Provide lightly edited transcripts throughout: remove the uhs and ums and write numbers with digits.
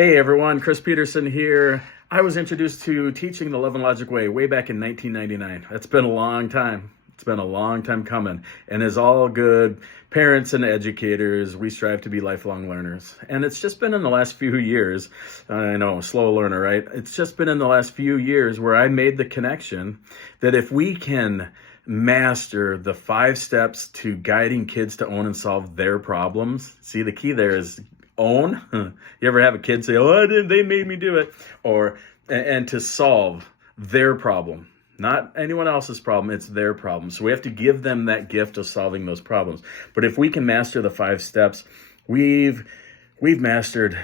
Hey everyone, Chris Peterson here. I was introduced to teaching the Love and Logic way back in 1999. That's been a long time. It's been a long time coming. And as all good parents and educators, we strive to be lifelong learners. And it's just been in the last few years, I know, slow learner, right? It's just been in the last few years where I made the connection that if we can master the 5 steps to guiding kids to own and solve their problems, see, the key there is own. You ever have a kid say, "Oh, they made me do it," and to solve their problem, not anyone else's problem, it's their problem. So we have to give them that gift of solving those problems. But if we can master the 5 steps, we've mastered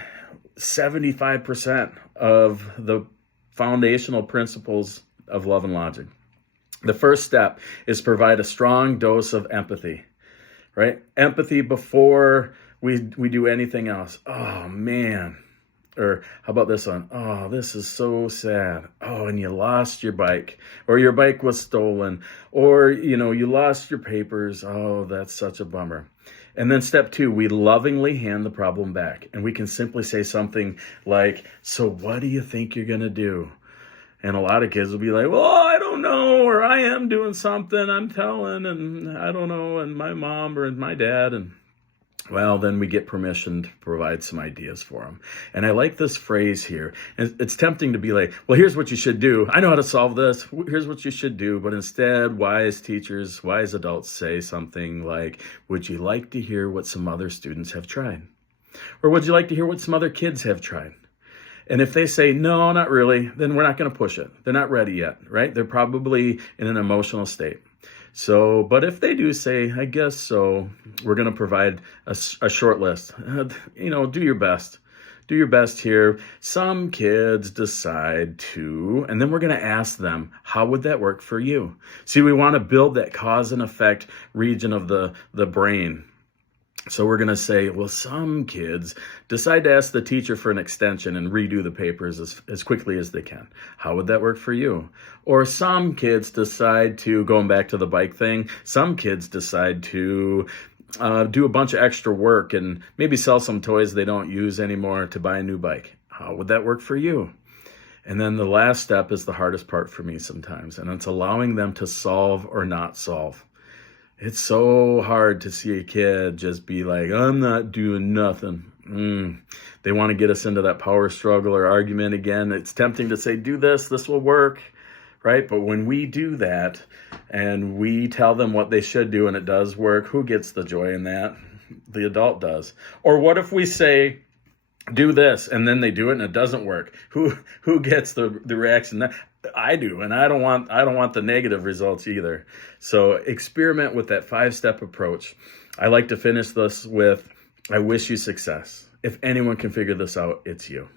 75% of the foundational principles of love and logic. The first step is provide a strong dose of empathy, right? Empathy before we do anything else. Oh man. Or how about this one? Oh, this is so sad. Oh, and you lost your bike, or your bike was stolen, or you lost your papers. Oh, that's such a bummer. And then step 2, we lovingly hand the problem back. And we can simply say something like, "So what do you think you're going to do?" And a lot of kids will be like, "Well, I don't know," or "I am doing something, I'm telling, and I don't know, and my mom or my dad." And well, then we get permission to provide some ideas for them. And I like this phrase here. And it's tempting to be like, "Well, here's what you should do. I know how to solve this. Here's what you should do." But instead, wise teachers, wise adults say something like, "Would you like to hear what some other students have tried? Or would you like to hear what some other kids have tried?" And if they say, "No, not really," then we're not going to push it. They're not ready yet, right? They're probably in an emotional state. So, but if they do say, "I guess so," we're going to provide a short list. Do your best. Do your best here. Some kids decide to, and then we're going to ask them, how would that work for you? See, we want to build that cause and effect region of the brain. So we're going to say, well, some kids decide to ask the teacher for an extension and redo the papers as quickly as they can. How would that work for you? Or some kids decide to, going back to the bike thing, some kids decide to do a bunch of extra work and maybe sell some toys they don't use anymore to buy a new bike. How would that work for you? And then the last step is the hardest part for me sometimes, and it's allowing them to solve or not solve. It's so hard to see a kid just be like, "I'm not doing nothing." They want to get us into that power struggle or argument again. It's tempting to say, "Do this, this will work," right? But when we do that and we tell them what they should do and it does work, who gets the joy in that? The adult does. Or what if we say, "Do this," and then they do it and it doesn't work? Who gets the reaction? I do, and I don't want the negative results either. So experiment with that 5-step approach. I like to finish this with, I wish you success. If anyone can figure this out, it's you.